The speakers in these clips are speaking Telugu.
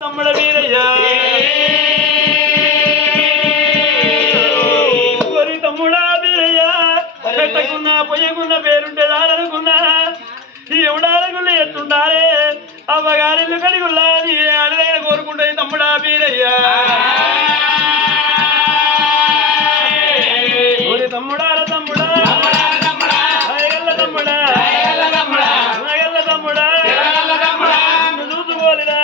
తమ్ముడ వీరయ్య కోరి తమ్ముడా వీరయ్య పెట్టకున్నా పొయ్యకున్న పేరుంటే దారనుకున్నా ఎవడాలకున్న ఎట్టుండాలే అమ్మగారిల్లు కడిగుల్లా నీ అడదైన కోరుకుంటే తమ్ముడా వీరయ్య కోరి తమ్ముడాల తమ్ముడా నాయగల్ల తమ్ముడా నాయగల్ల తమ్ముడా చూసుకోలేదా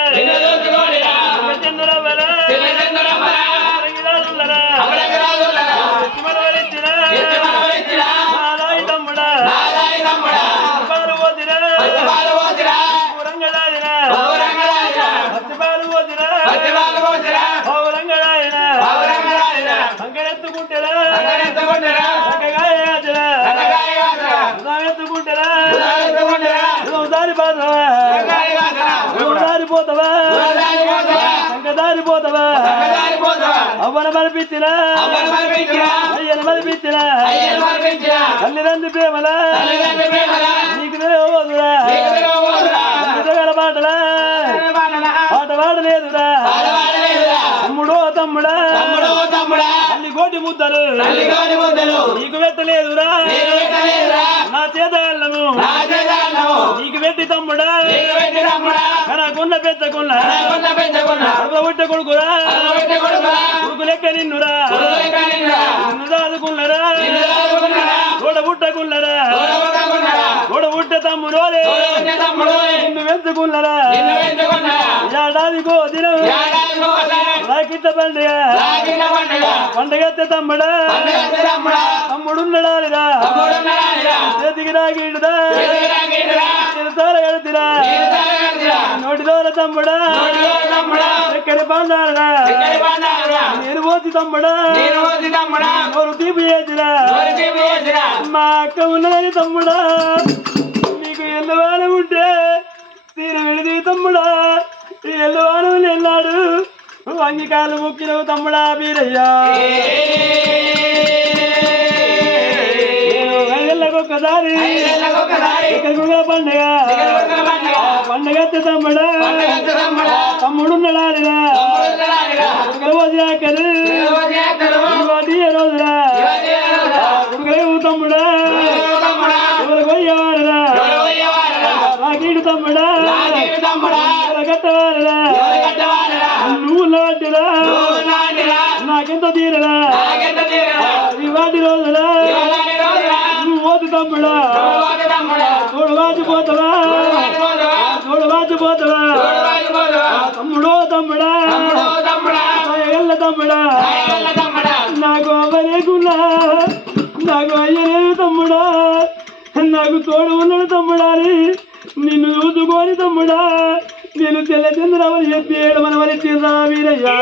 పోతావా అవ్వన మరిపించినా అయ్యన మరిపించినా తల్లిదండ్రి ప్రేమలా నీకు తెలియదురా పాటలా పాట పాడలేదురా తమ్ముడో తమ్ముడా తల్లి కోటి ముద్దలు నీకు పెట్టలేదురా నా చేత వెళ్ళము నీకు పెట్టి తమ్ముడా కనకున్న పెద్దకున్నా పుట్ట కొడుకురా కొడుకు లెక్క నిన్నురా నిన్ను దాదుకున్నారా తోడబుట్టకున్నారా తోడబుట్ట తమ్ముడోలే నిన్ను వెంచుకున్నారా ఏడాదికో దినం రాకిట్ట పండుగ పండుగ తమ్ముడా తమ్ముడున్నడాలిరా చేతికి రాగిడుదా చిరతార గడితిరా నోటిదోర తమ్ముడా ఎక్కడ పండారా నేను పోతి తమ్ముడా నోరు తీపి చేసిరా మా అక్క ఉన్నదని తమ్ముడా నీకు ఎల్లవానం ఉంటే తీర వెళిది తమ్ముడా ఈ ఎల్లవానం వెళ్ళాడు అంగికాలు ముక్కినవు తమ్ముడా వీరయ్యా ఒక్కసారి పండుగ పండుగ తమ్ముడా తమ్ముడున్నాడా రోజురా తమ్ముడా ఎవరు పోయేవారురా రాకీడు తమ్ముడా కట్టవారురా నువ్వు లాంటిరా నాకెంత తీరరా ఈ వాటి రోజురా తమ్ముడా తోడు వాచిపోతావా తోడు వాచిపోతావా తమ్ముడో తమ్ముడా ఎల్ల తమ్ముడా నాకు అవ్వలేకున్నా నాకు అయ్యలేదు తమ్ముడా నాకు తోడు ఉన్నాడు తమ్ముడా అని నిన్ను చూసుకొని తమ్ముడా నేను తెల్ల చంద్రవని చెప్పి ఏడు మనవని తీరా వీరయ్యా